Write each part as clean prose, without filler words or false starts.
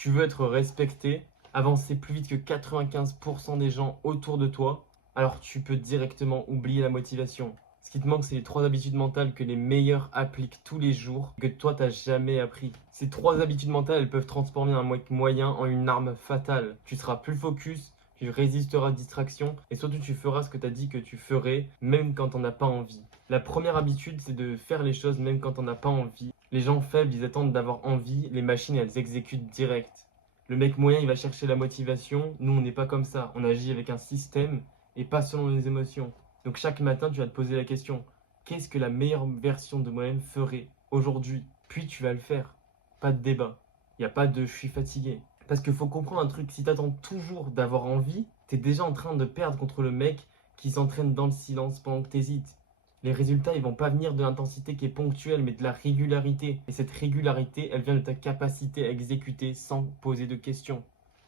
Tu veux être respecté, avancer plus vite que 95% des gens autour de toi, alors tu peux directement oublier la motivation. Ce qui te manque, c'est les 3 habitudes mentales que les meilleurs appliquent tous les jours, que toi, t'as jamais appris. Ces 3 habitudes mentales, elles peuvent transformer un mec moyen en une arme fatale. Tu seras plus focus, tu résisteras à distraction, et surtout tu feras ce que t'as dit que tu ferais, même quand t'en as pas envie. La première habitude, c'est de faire les choses même quand t'en as pas envie. Les gens faibles, ils attendent d'avoir envie, les machines, elles exécutent direct. Le mec moyen, il va chercher la motivation. Nous, on n'est pas comme ça. On agit avec un système et pas selon les émotions. Donc chaque matin, tu vas te poser la question, qu'est-ce que la meilleure version de moi-même ferait aujourd'hui? Puis tu vas le faire. Pas de débat. Il n'y a pas de je suis fatigué. Parce qu'il faut comprendre un truc, si tu attends toujours d'avoir envie, tu es déjà en train de perdre contre le mec qui s'entraîne dans le silence pendant que tu hésites. Les résultats, ils vont pas venir de l'intensité qui est ponctuelle, mais de la régularité. Et cette régularité, elle vient de ta capacité à exécuter sans poser de questions.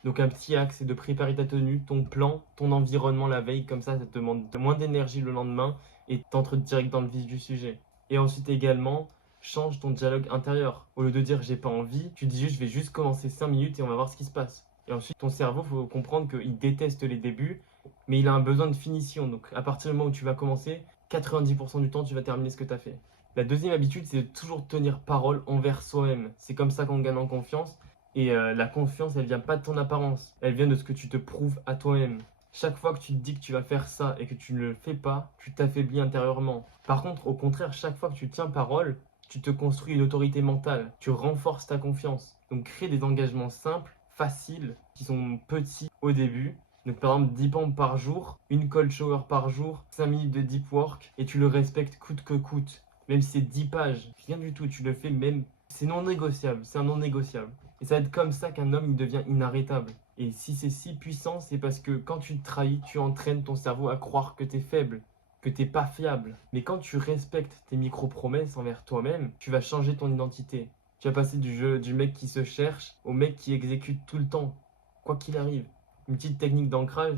Donc un petit axe, c'est de préparer ta tenue, ton plan, ton environnement la veille, comme ça te demande moins d'énergie le lendemain et t'entres direct dans le vif du sujet. Et ensuite également, change ton dialogue intérieur. Au lieu de dire j'ai pas envie, tu dis juste je vais juste commencer 5 minutes et on va voir ce qui se passe. Et ensuite, ton cerveau, il faut comprendre qu'il déteste les débuts, mais il a un besoin de finition. Donc à partir du moment où tu vas commencer, 90% du temps, tu vas terminer ce que tu as fait. La deuxième habitude, c'est de toujours tenir parole envers soi-même. C'est comme ça qu'on gagne en confiance. Et la confiance, elle vient pas de ton apparence. Elle vient de ce que tu te prouves à toi-même. Chaque fois que tu te dis que tu vas faire ça et que tu ne le fais pas, tu t'affaiblis intérieurement. Par contre, au contraire, chaque fois que tu tiens parole, tu te construis une autorité mentale. Tu renforces ta confiance. Donc crée des engagements simples, faciles, qui sont petits au début. Donc par exemple 10 pompes par jour, une cold shower par jour, 5 minutes de deep work et tu le respectes coûte que coûte. Même si c'est 10 pages, rien du tout, tu le fais même. C'est non négociable, c'est un non négociable. Et ça va être comme ça qu'un homme il devient inarrêtable. Et si c'est si puissant, c'est parce que quand tu te trahis, tu entraînes ton cerveau à croire que tu es faible, que tu n'es pas fiable. Mais quand tu respectes tes micro-promesses envers toi-même, tu vas changer ton identité. Tu vas passer du jeu du mec qui se cherche au mec qui exécute tout le temps, quoi qu'il arrive. Une petite technique d'ancrage,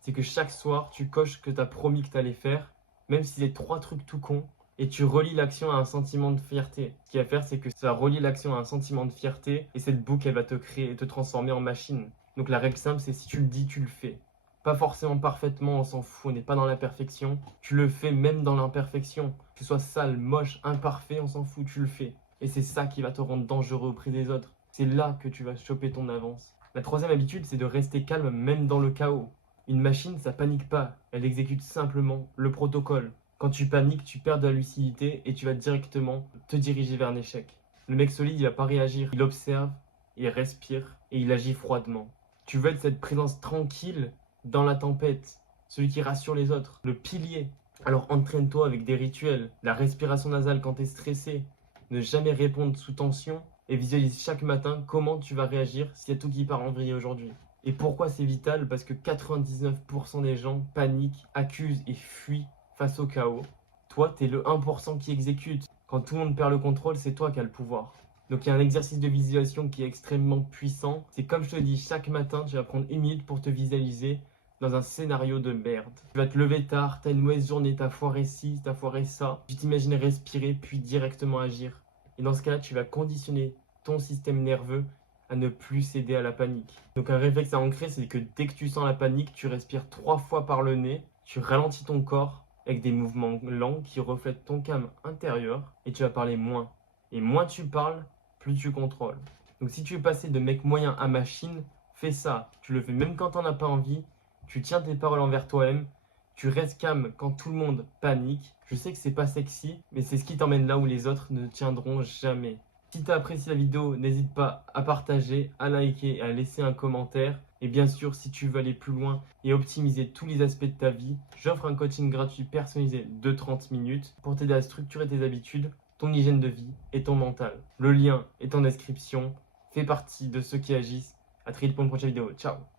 c'est que chaque soir, tu coches que tu as promis que tu allais faire, même si c'est 3 trucs tout cons, et tu relis l'action à un sentiment de fierté. Ce qu'il va faire, c'est que ça va relier l'action à un sentiment de fierté, et cette boucle, elle va te créer et te transformer en machine. Donc la règle simple, c'est si tu le dis, tu le fais. Pas forcément parfaitement, on s'en fout, on n'est pas dans la perfection. Tu le fais même dans l'imperfection. Que ce soit sale, moche, imparfait, on s'en fout, tu le fais. Et c'est ça qui va te rendre dangereux auprès des autres. C'est là que tu vas choper ton avance. La troisième habitude, c'est de rester calme même dans le chaos. Une machine, ça panique pas, elle exécute simplement le protocole. Quand tu paniques, tu perds de la lucidité et tu vas directement te diriger vers un échec. Le mec solide, il va pas réagir, il observe, il respire et il agit froidement. Tu veux être cette présence tranquille dans la tempête, celui qui rassure les autres, le pilier. Alors entraîne-toi avec des rituels, la respiration nasale quand tu es stressé, ne jamais répondre sous tension et visualise chaque matin comment tu vas réagir s'il y a tout qui part en vrille aujourd'hui. Et pourquoi c'est vital? Parce que 99% des gens paniquent, accusent et fuient face au chaos. Toi, tu es le 1% qui exécute. Quand tout le monde perd le contrôle, c'est toi qui as le pouvoir. Donc il y a un exercice de visualisation qui est extrêmement puissant. C'est comme je te dis, chaque matin, tu vas prendre 1 minute pour te visualiser dans un scénario de merde. Tu vas te lever tard, tu as une mauvaise journée, tu as foiré ci, tu as foiré ça. Tu t'imagines respirer puis directement agir. Et dans ce cas-là, tu vas conditionner ton système nerveux à ne plus céder à la panique. Donc un réflexe à ancrer, c'est que dès que tu sens la panique, tu respires 3 fois par le nez, tu ralentis ton corps avec des mouvements lents qui reflètent ton calme intérieur et tu vas parler moins. Et moins tu parles, plus tu contrôles. Donc si tu veux passer de mec moyen à machine, fais ça. Tu le fais même quand t'en as pas envie, tu tiens tes paroles envers toi-même, tu restes calme quand tout le monde panique. Je sais que c'est pas sexy, mais c'est ce qui t'emmène là où les autres ne tiendront jamais. Si tu as apprécié la vidéo, n'hésite pas à partager, à liker et à laisser un commentaire. Et bien sûr, si tu veux aller plus loin et optimiser tous les aspects de ta vie, j'offre un coaching gratuit personnalisé de 30 minutes pour t'aider à structurer tes habitudes, ton hygiène de vie et ton mental. Le lien est en description. Fais partie de ceux qui agissent. À très vite pour une prochaine vidéo. Ciao!